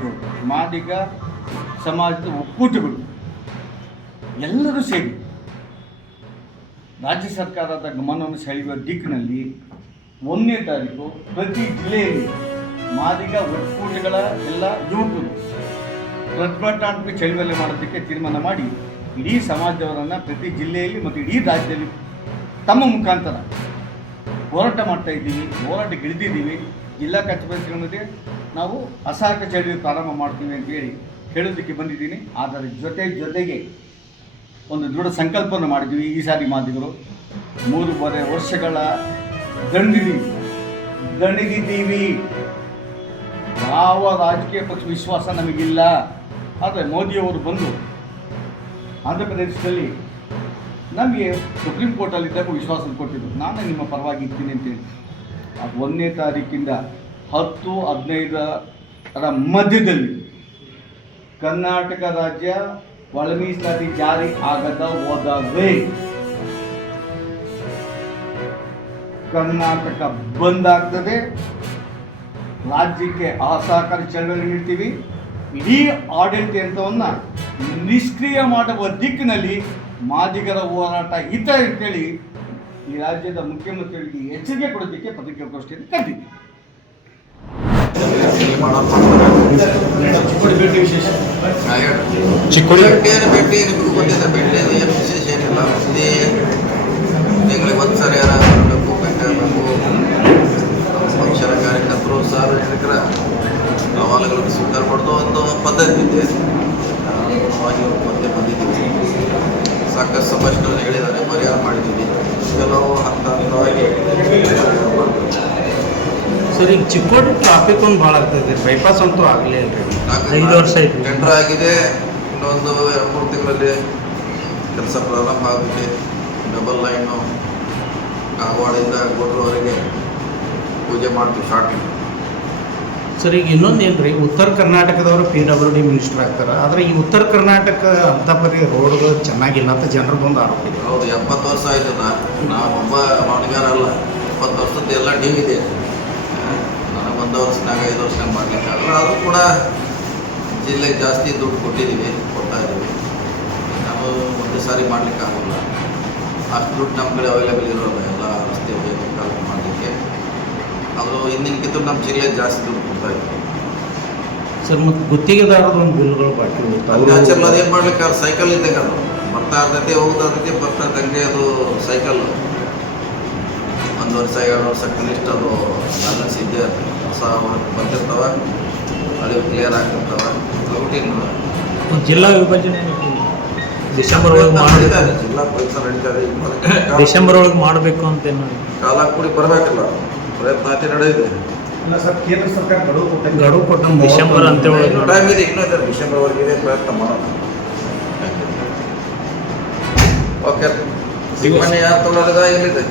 ಸಮುದಾಯಗಳು, ಮಾದಿಗ ಸಮಾಜದ ಒಕ್ಕೂಟಗಳು ಎಲ್ಲರೂ ಸೇರಿ ರಾಜ್ಯ ಸರ್ಕಾರದ ಗಮನವನ್ನು ಸೆಳೆಯುವ ದಿಕ್ಕಿನಲ್ಲಿ 1ನೇ ತಾರೀಕು ಪ್ರತಿ ಜಿಲ್ಲೆಯಲ್ಲಿ ಮಾದಿಗ ಒಕ್ಕೂಟಗಳ ಎಲ್ಲ ಯುವಕರು ಪ್ರತಿಭಟನಾತ್ಮಕ ಚಳವಳಿ ಮಾಡೋದಕ್ಕೆ ತೀರ್ಮಾನ ಮಾಡಿ ಇಡೀ ಸಮಾಜದವರನ್ನು ಪ್ರತಿ ಜಿಲ್ಲೆಯಲ್ಲಿ ಮತ್ತು ಇಡೀ ರಾಜ್ಯದಲ್ಲಿ ತಮ್ಮ ಮುಖಾಂತರ ಹೋರಾಟ ಮಾಡ್ತಾ ಇದ್ದೀವಿ, ಹೋರಾಟಕ್ಕೆ ಇಳಿದಿದ್ದೀವಿ. ಜಿಲ್ಲಾ ಕಚೇರಿಗಳಿಗೆ ನಾವು ಅಸಹಕಾರ ಚಳವಳಿ ಪ್ರಾರಂಭ ಮಾಡ್ತೀವಿ ಅಂತೇಳಿ ಹೇಳೋದಕ್ಕೆ ಬಂದಿದ್ದೀನಿ. ಆದರೆ ಜೊತೆಗೆ ಒಂದು ದೃಢ ಸಂಕಲ್ಪವನ್ನು ಮಾಡಿದ್ವಿ. ಈ ಸಾರಿ ಮಾದಿಗರು 3.5 ವರ್ಷಗಳ ದಣಿದಿದ್ದೀವಿ. ಯಾವ ರಾಜಕೀಯ ಪಕ್ಷ ವಿಶ್ವಾಸ ನಮಗಿಲ್ಲ. ಆದರೆ ಮೋದಿಯವರು ಬಂದು ಆಂಧ್ರ ಪ್ರದೇಶದಲ್ಲಿ ನಮಗೆ ಸುಪ್ರೀಂ ಕೋರ್ಟಲ್ಲಿದ್ದಾಗ ವಿಶ್ವಾಸ ಕೊಟ್ಟಿದ್ದರು, ನಾನು ನಿಮ್ಮ ಪರವಾಗಿ ಇರ್ತೀನಿ ಅಂತೇಳಿ. ಅದು 1ನೇ ತಾರೀಕಿಂದ 10-15ರ ಮಧ್ಯದಲ್ಲಿ ಕರ್ನಾಟಕ ರಾಜ್ಯ ಒಳ ಮೀಸಲಾತಿ ಜಾರಿ ಆಗದ ಹೋದಾಗಲೇ ಕರ್ನಾಟಕ ಬಂದ್ ಆಗ್ತದೆ. ರಾಜ್ಯಕ್ಕೆ ಅಸಹಕಾರ ಚಳವಳಿ ನೀಡ್ತೀವಿ. ಇಡೀ ಆಡಳಿತವನ್ನು ನಿಷ್ಕ್ರಿಯ ಮಾಡುವ ದಿಕ್ಕಿನಲ್ಲಿ ಮಾದಿಗರ ಹೋರಾಟ ಇದೆ ಅಂತೇಳಿ ಈ ರಾಜ್ಯದ ಮುಖ್ಯಮಂತ್ರಿಗಳಿಗೆ ಎಚ್ಚರಿಕೆ ಕೊಡೋದಕ್ಕೆ ಪತ್ರಿಕಾಗೋಷ್ಠಿಯನ್ನು ಕರೆದಿದ್ದೀವಿ. ಚಿಕ್ಕೋಡಿ ಭೇಟಿ ನಿಮಗೂ ಗೊತ್ತಿದೆ. ಭೇಟಿ ಏನು ವಿಶೇಷ ಏನಿಲ್ಲ. ತಿಂಗಳಿಗೆ ಒಂದು ಸಾರಿ ಯಾರು ಬರಬೇಕು, ಭೇಟಿ ಆಗಬೇಕು. ಪಕ್ಷದ ಕಾರ್ಯಕರ್ತರು, ಸಾರ್ವಜನಿಕರ ಅಹವಾಲುಗಳನ್ನು ಸ್ವೀಕಾರ ಮಾಡೋದು ಒಂದು ಪದ್ಧತಿ ಇದೆ. ಮತ್ತೆ ಬಂದಿದ್ದೀವಿ. ಸಾಕಷ್ಟು ಸಂಭಾಷಣೆಗಳನ್ನು ಹೇಳಿದ್ದಾರೆ, ಪರಿಹಾರ ಮಾಡಿದ್ದೀವಿ. ಕೆಲವು ಹಂತವಾಗಿ ಸರ್, ಈಗ ಚಿಕ್ಕೋಡಿ ಟ್ರಾಫಿಕ್ ಒಂದು ಭಾಳ ಆಗ್ತದೆ. ಬೈಪಾಸ್ ಅಂತೂ ಆಗಲಿ ಅಲ್ರಿ. 5 ವರ್ಷ ಆಯ್ತು. ಟೆಂಡರ್ ಆಗಿದೆ. ಇನ್ನೊಂದು 2-3 ತಿಂಗಳಲ್ಲಿ ಕೆಲಸ ಪ್ರಾರಂಭ ಆಗುತ್ತೆ. ಡಬಲ್ ಲೈನು ಕಾಗವಾಡಿಂದ ಗೋಡ್ರವರೆಗೆ ಪೂಜೆ ಮಾಡ್ತೀವಿ ಸ್ಟಾರ್ಟಿಂಗ್. ಸರ್, ಈಗ ಇನ್ನೊಂದು ಏನು ರೀ, ಉತ್ತರ ಕರ್ನಾಟಕದವರು PWD ಮಿನಿಸ್ಟರ್ ಆಗ್ತಾರೆ. ಆದರೆ ಈ ಉತ್ತರ ಕರ್ನಾಟಕ ಅಂತ ಪರಿ ರೋಡ್ಗಳು ಚೆನ್ನಾಗಿಲ್ಲ ಅಂತ ಜನರು ಬಂದು ಆರೋಪ ಇದೆ. ಹೌದು, 70 ವರ್ಷ ಆಯಿತು. ನಾವೊಬ್ಬ ಮಾವಣಿಗಾರ ಅಲ್ಲ. 70 ವರ್ಷದ ಎಲ್ಲ ಡಿ ಇದೆ. ನನಗೆ 1 ವರ್ಷನಾಗ 5 ವರ್ಷನಾಗ ಮಾಡಲಿಕ್ಕಾಗಲ್ಲ. ಆದರೂ ಕೂಡ ಜಿಲ್ಲೆಗೆ ಜಾಸ್ತಿ ದುಡ್ಡು ಕೊಡ್ತಾ ಇದ್ದೀವಿ. ನಾವು ಒಂದೇ ಸಾರಿ ಮಾಡಲಿಕ್ಕಾಗಲ್ಲ. ಅಷ್ಟು ದುಡ್ಡು ನಮ್ಮ ಕಡೆ ಅವೈಲೇಬಲ್ ಇರೋಲ್ಲ ಎಲ್ಲ ರಸ್ತೆ ಬೇಕಾದ್ರೆ ಮಾಡಲಿಕ್ಕೆ. ಅದು ಹಿಂದಿನಕ್ಕಿಂತ ನಮ್ಮ ಜಿಲ್ಲೆಗೆ ಜಾಸ್ತಿ ದುಡ್ಡು ಕೊಡ್ತಾ ಇದ್ದೀವಿ. ಸರ್, ಮತ್ತು ಗುತ್ತಿಗೆದಾರರ ಒಂದು ಬಿಲ್ಗಳು ಬಾಕಿ ನ್ಯಾಚುರಲ್ ಅದೇನು ಮಾಡ್ಲಿಕ್ಕೆ ಅವ್ರು ಸೈಕಲ್ ಇದ್ದಾಗ ಅದು ಬರ್ತಾ ಇರ್ತೈತಿ, ಹೋಗ್ತಾ ಇರ್ತೈತಿ, ಬರ್ತಾ ಇದ್ದಂಗೆ ಅದು ಸೈಕಲ್ 1 ವರ್ಷ 2 ವರ್ಷ ಕನಿಷ್ಠ ಅದು ಬ್ಯಾಲೆನ್ಸ್ ಇದ್ದೇ ಇರ್ತದೆ. ಹೊಸ ಬಂದಿರ್ತಾವೆ, ಅದು ಕ್ಲಿಯರ್ ಆಗ್ತಿರ್ತಾವೆ. ರೂಟೀನ್ ಜಿಲ್ಲಾ ವಿಭಜನೆ ಡಿಸೆಂಬರ್ ಒಳಗೆ ಮಾಡಿದ್ದಾರೆ. ಜಿಲ್ಲಾ ಕೆಲಸ ನಡೀತಾರೆ. ಡಿಸೆಂಬರ್ ಒಳಗೆ ಮಾಡಬೇಕು ಅಂತೇನು ಕಾಲ ಕೂಡಿ ಬರಬೇಕಲ್ಲ, ಪ್ರಯತ್ನ ಅತಿ ನಡೆದಿದೆ. ಇಲ್ಲ ಸರ್, ಕೇಂದ್ರ ಸರ್ಕಾರ ಗಡುವು ಕೊಟ್ಟ ಡಿಸೆಂಬರ್ ಅಂತ ಟೈಮ್ ಇದೆ, ಇನ್ನೂ ಇದೆ. ಡಿಸೆಂಬರ್ವರೆಗೆ ಪ್ರಯತ್ನ ಮಾಡೋಣ. ಓಕೆ, ಈಗ ಮನೆ ಯಾರು ತೊಗೊಳೋದ ಎಲ್ಲಿದೆ?